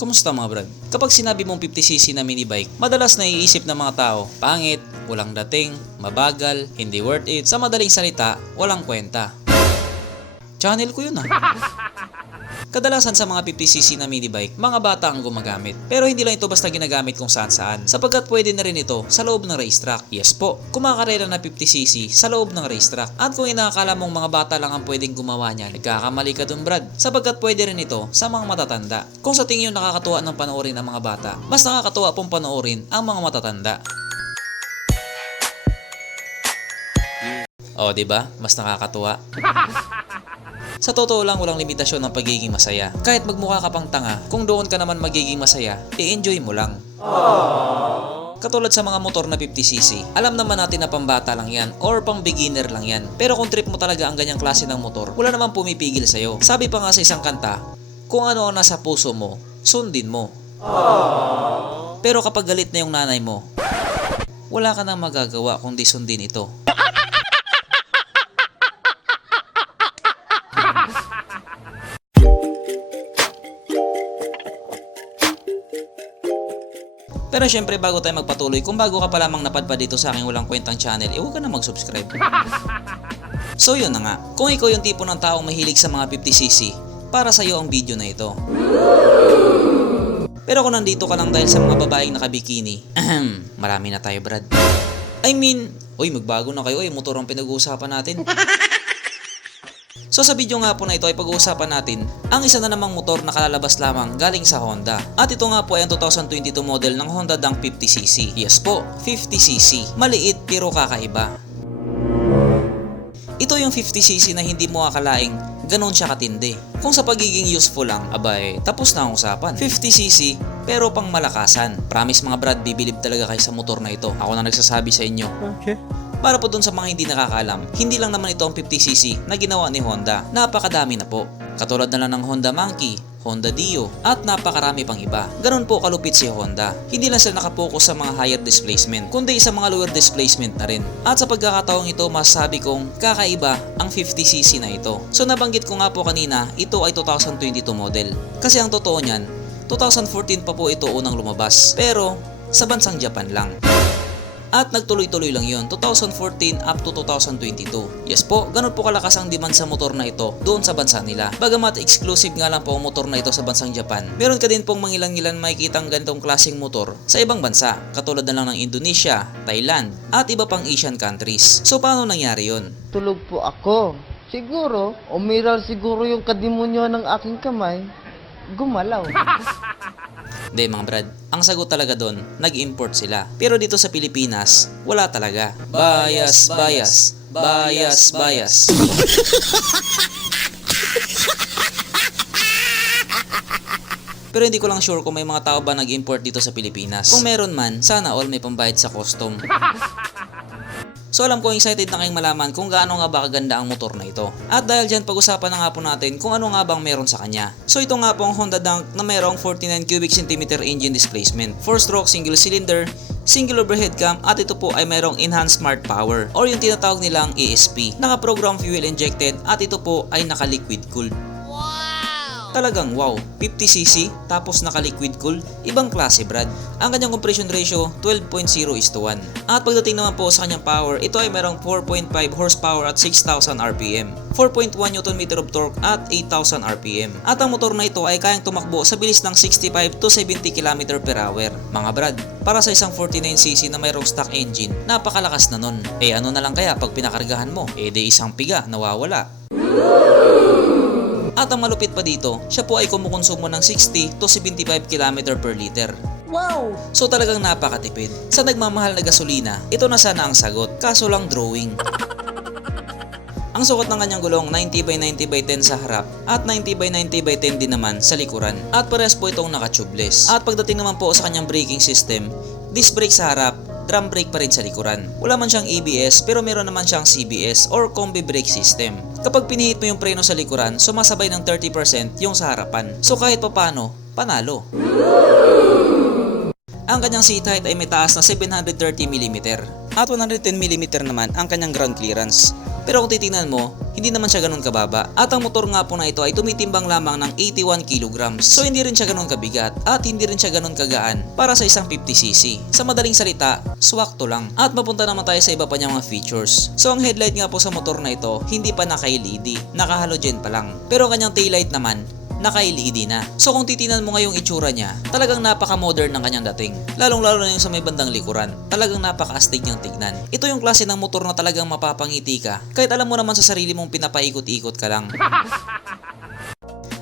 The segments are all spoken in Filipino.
Kumusta mga brad? Kapag sinabi mong 50cc na mini bike, madalas naiisip ng mga tao, pangit, walang dating, mabagal, hindi worth it, sa madaling salita, walang kwenta. Channel ko yun Kadalasan sa mga 50cc na mini bike, mga bata ang gumagamit. Pero hindi lang ito basta ginagamit kung saan saan, sapagkat pwede na rin ito sa loob ng racetrack. Yes po, kumakarera na 50cc sa loob ng racetrack. At kung inaakala mong mga bata lang ang pwedeng gumawa niyan, nagkakamali ka dun brad, sapagkat pwede rin ito sa mga matatanda. Kung sa tingin nyo nakakatuwa ng panoorin ang mga bata, mas nakakatuwa pong panoorin ang mga matatanda. O, diba? Mas nakakatuwa. Sa totoo lang, walang limitasyon ng pagiging masaya. Kahit magmukha ka pang tanga, kung doon ka naman magiging masaya, i-enjoy mo lang. Katulad sa mga motor na 50cc, alam naman natin na pambata lang yan or pang beginner lang yan. Pero kung trip mo talaga ang ganyang klase ng motor, wala naman pumipigil sa'yo. Sabi pa nga sa isang kanta, kung ano ang nasa puso mo, sundin mo. Pero kapag galit na yung nanay mo, wala ka nang magagawa kundi sundin ito. Pero syempre bago tayo magpatuloy, kung bago ka pa lamang napadpad dito sa aking walang kwentang channel, huwag ka na mag-subscribe. So yun na nga, kung ikaw yung tipo ng taong mahilig sa mga 50cc, para sa'yo ang video na ito. Pero kung nandito ka lang dahil sa mga babaeng nakabikini, marami na tayo brad. Magbago na kayo motor ang pinag-uusapan natin. So sa video nga po na ito ay pag-uusapan natin ang isa na namang motor na kalalabas lamang galing sa Honda. At ito nga po ay ang 2022 model ng Honda Dunk 50cc. Yes po, 50cc. Maliit pero kakaiba. Ito yung 50cc na hindi mo akalaing ganon siya katindi. Kung sa pagiging useful lang, tapos na ang usapan. 50cc pero pang malakasan. Promise mga brad, bibilib talaga kayo sa motor na ito. Ako na nagsasabi sa inyo. Okay. Para po dun sa mga hindi nakakaalam, hindi lang naman ito ang 50cc na ginawa ni Honda. Napakadami na po. Katulad na lang ng Honda Monkey, Honda Dio, at napakarami pang iba. Ganon po kalupit si Honda. Hindi lang sila nakapokus sa mga higher displacement, kundi sa mga lower displacement na rin. At sa pagkakataong ito, masasabi kong kakaiba ang 50cc na ito. So nabanggit ko nga po kanina, ito ay 2022 model. Kasi ang totoo niyan, 2014 pa po ito unang lumabas. Pero sa bansang Japan lang. At nagtuloy-tuloy lang yun, 2014 up to 2022. Yes po, ganun po kalakas ang demand sa motor na ito doon sa bansa nila. Bagamat exclusive nga lang po ang motor na ito sa bansang Japan, meron ka din pong mangilang-ilan makikitang ganitong klaseng motor sa ibang bansa, katulad na lang ng Indonesia, Thailand, at iba pang Asian countries. So paano nangyari yun? Tulog po ako. Siguro, umiral siguro yung kadimonyo ng aking kamay. Gumalaw. Hindi mga brad, ang sagot talaga doon, nag-import sila. Pero dito sa Pilipinas, wala talaga. Bias. Pero hindi ko lang sure kung may mga tao ba nag-import dito sa Pilipinas. Kung meron man, sana all may pambayad sa custom. So alam ko excited na kayong malaman kung gaano nga ba kaganda ang motor na ito. At dahil dyan pag-usapan na nga po natin kung ano nga bang meron sa kanya. So ito nga po ang Honda Dunk na mayroong 49 cubic centimeter engine displacement, 4-stroke single cylinder, single overhead cam, at ito po ay mayroong enhanced smart power or yung tinatawag nilang ESP. Naka-program fuel injected at ito po ay naka-liquid cooled. Talagang wow, 50cc tapos naka-liquid cool, ibang klase brad. Ang kanyang compression ratio 12.0:1. At pagdating naman po sa kanyang power, ito ay merong 4.5 horsepower at 6,000 RPM, 4.1 Nm of torque at 8,000 RPM. At ang motor na ito ay kayang tumakbo sa bilis ng 65 to 70 km per hour. Mga brad, para sa isang 49cc na mayroong stock engine, napakalakas na nun. Ano na lang kaya pag pinakargahan mo? Di isang piga, nawawala. At ang malupit pa dito, siya po ay kumukonsumo ng 60 to 75 km per liter. Wow! So talagang napakatipid. Sa nagmamahal na gasolina, ito na sana ang sagot, kaso lang drawing. Ang sukat ng kanyang gulong 90/90/10 sa harap at 90/90/10 din naman sa likuran. At parehas po itong naka-tubeless. At pagdating naman po sa kanyang braking system, disc brake sa harap, drum brake pa rin sa likuran. Wala man siyang ABS pero meron naman siyang CBS or combi brake system. Kapag pinihit mo yung preno sa likuran, sumasabay ng 30% yung sa harapan. So kahit papano, panalo. Ang kanyang seat height ay may taas na 730mm at 110mm naman ang kanyang ground clearance. Pero kung titingnan mo, hindi naman siya ganun kababa. At ang motor nga po na ito ay tumitimbang lamang ng 81 kilograms. So hindi rin siya ganun kabigat at hindi rin siya ganun kagaan para sa isang 50cc. Sa madaling salita, swak to lang. At mapunta naman tayo sa iba pa niyang mga features. So ang headlight nga po sa motor na ito, hindi pa naka-LED, naka-halogen pa lang. Pero ang kanyang taillight naman, naka-LED na. So kung titingnan mo ngayong itsura niya, talagang napaka-modern ng kanyang dating. Lalong-lalo na yung sa may bandang likuran. Talagang napaka-astig niyang tignan. Ito yung klase ng motor na talagang mapapangiti ka, kahit alam mo naman sa sarili mong pinapaikot-ikot ka lang.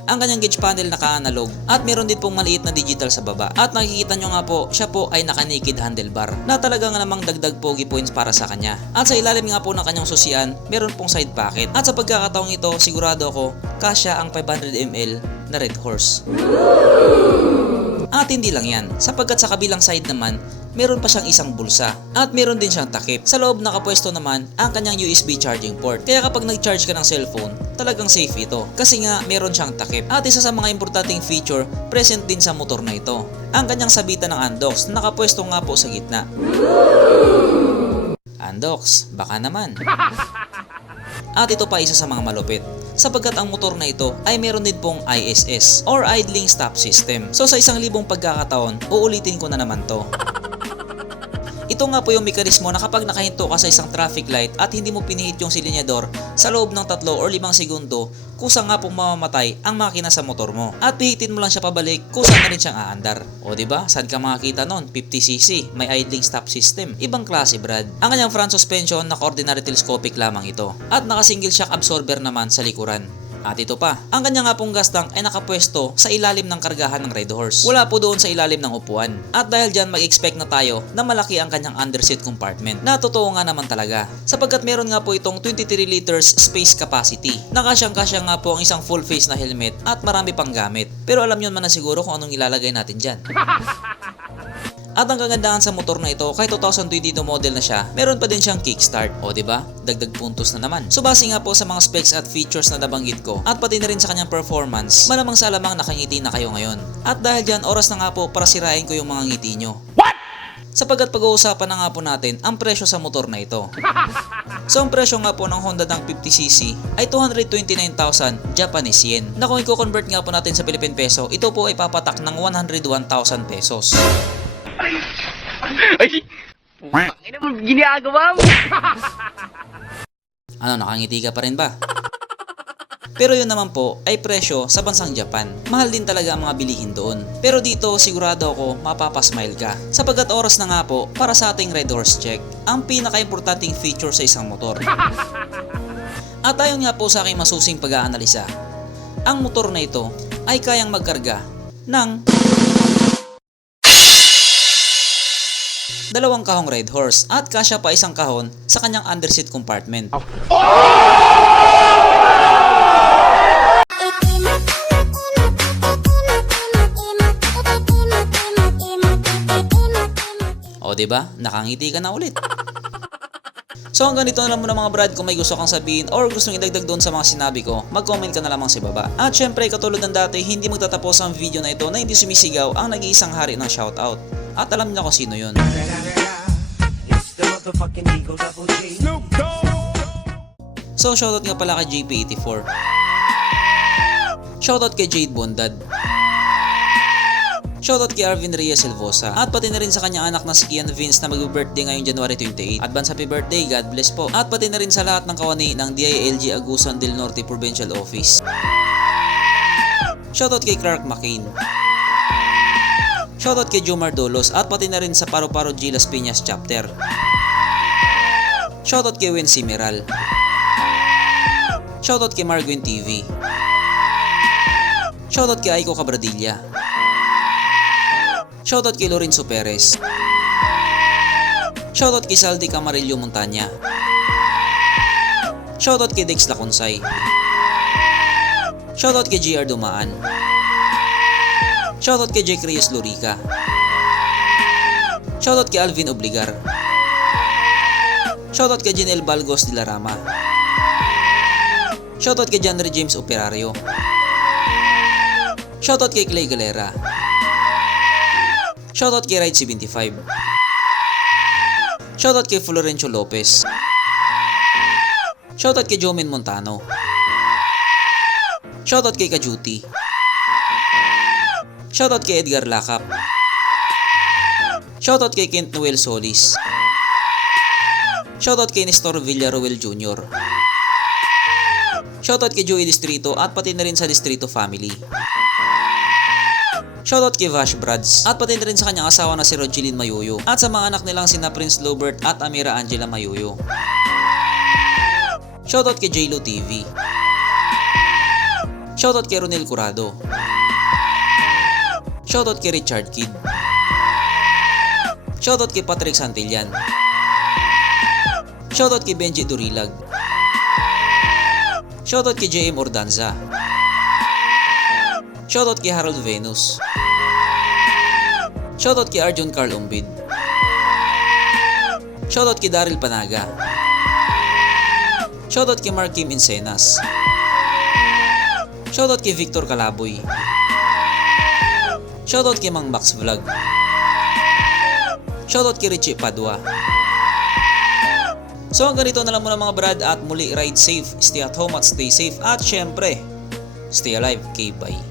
Ang kanyang gauge panel naka-analog at meron din pong maliit na digital sa baba. At nakikita nyo nga po, siya po ay naka-naked handlebar na talagang namang dagdag pogi points para sa kanya. At sa ilalim nga po ng kanyang susian, meron pong side pocket. At sa pagkakataong ito, sigurado ako, kasya ang 500ml na Red Horse. At hindi lang yan, sapagkat sa kabilang side naman, meron pa siyang isang bulsa at meron din siyang takip. Sa loob nakapwesto naman ang kanyang USB charging port. Kaya kapag nag-charge ka ng cellphone, talagang safe ito kasi nga meron siyang takip. At isa sa mga importanteng feature present din sa motor na ito, ang kanyang sabitan ng Andox na nakapwesto nga po sa gitna. Andox, baka naman. At ito pa isa sa mga malupit, sapagkat ang motor na ito ay meron din pong ISS or Idling Stop System. So sa 1,000 pagkakataon, uulitin ko na naman to. Ito nga po yung mekanismo na kapag nakahinto ka sa isang traffic light at hindi mo pinihit yung silinyador sa loob ng 3 or 5 segundo, kusa nga pong mamamatay ang makina sa motor mo. At pihitin mo lang siya pabalik, kusa na rin siyang aandar. O diba, saan ka makakita nun? 50cc, may idling stop system. Ibang klase brad. Ang kanyang front suspension naka-ordinary telescopic lamang ito. At naka-single shock absorber naman sa likuran. At ito pa, ang kanya nga pong gas tank ay nakapwesto sa ilalim ng kargahan ng Red Horse. Wala po doon sa ilalim ng upuan. At dahil dyan mag-expect na tayo na malaki ang kanyang underseat compartment. Na totoo nga naman talaga. Sapagkat meron nga po itong 23 liters space capacity. Nakasyang-kasya nga po ang isang full face na helmet at marami pang gamit. Pero alam nyo man na siguro kung anong ilalagay natin dyan. At ang kagandahan sa motor na ito, kahit 2022 model na siya, meron pa din siyang kickstart. O diba? Dagdag puntos na naman. So base nga po sa mga specs at features na nabanggit ko, at pati na rin sa kanyang performance, malamang sa alamang nakangiti na kayo ngayon. At dahil dyan, oras na nga po para sirain ko yung mga ngiti nyo. What? Sapagkat pag-uusapan na nga po natin ang presyo sa motor na ito. So ang presyo nga po ng Honda ng 50cc ay 229,000 Japanese yen. Na kung i-convert nga po natin sa Philippine peso, ito po ay papatak ng 101,000 pesos. Ay! Ano mo ginagawa mo? Ano, nakangiti ka pa rin ba? Pero yun naman po ay presyo sa bansang Japan. Mahal din talaga ang mga bilihin doon. Pero dito sigurado ako mapapasmile ka. Sapagkat oras na nga po para sa ating Red Horse check, ang pinaka-importanting feature sa isang motor. At ayon nga po sa aking masusing pag-aanalisa, ang motor na ito ay kayang magkarga ng 2 kahong Red Horse at kasya pa isang kahon sa kanyang underseat compartment. O diba? Nakangiti ka na ulit. So hanggang dito na lang muna mga brad. Kung may gusto kang sabihin or gustong idagdag doon sa mga sinabi ko, mag-comment ka na lamang sa baba. At syempre katulad ng dati, hindi magtatapos ang video na ito na hindi sumisigaw ang nag-iisang hari ng shoutout. At alam niyo kung sino yun. So shoutout nga pala kay JP84. Shoutout kay Jade Bondad. Shoutout kay Arvin Reyes Silvosa. At pati na rin sa kanyang anak na si Kian Vince na mag-birthday ngayong January 28. Advance happy birthday, God bless po. At pati na rin sa lahat ng kawani ng DILG Agusan del Norte Provincial Office. Shoutout kay Clark McCain. Shoutout kay Jomar Dolos at pati na rin sa Paro-Paro Gilas Piñas chapter. Shoutout kay Wen Simeral. Shoutout kay Margwin TV. Shoutout kay Aiko Cabradilla. Shoutout kay Lorenzo Perez. Shoutout kay Saldi Camarillo Montaña. Shoutout kay Dex Laconsay. Shoutout kay JR Dumaan. Shoutout kay Jake Reyes Lorica. Shoutout kay Alvin Obligar. Shoutout kay Janelle Balgos de la Rama. Shoutout kay Janry James Operario. Shoutout kay Clay Galera. Shoutout kay Ride 75. Shoutout kay Florencio Lopez. Shoutout kay Jomin Montano. Shoutout kay Kajuti. Shoutout kay Edgar Lacap. Shoutout kay Kent Noel Solis. Shoutout kay Nestor Villaruel Jr. Shoutout kay Joey Distrito at pati na rin sa Distrito family. Shoutout kay Vash Brads at pati na rin sa kanyang asawa na si Rogeline Mayoyo at sa mga anak nilang sina Prince Lobert at Amira Angela Mayoyo. Shoutout kay JLo TV. Shoutout kay Ronel Curado. Shoutout kay Richard Kidd. Shoutout kay Patrick Santillan. Shoutout kay Benji Durilag. Shoutout kay JM Ordanza. Shoutout kay Harold Venus. Shoutout kay Arjun Carl Umbid. Shoutout kay Daryl Panaga. Shoutout kay Mark Kim Insenas. Shoutout kay Victor Calaboy. Shoutout kay Mang Max Vlog. Shoutout kay Richie Padua. So hanggang dito na lang muna mga brad at muli ride safe, stay at home at stay safe at syempre, stay alive, K-bye.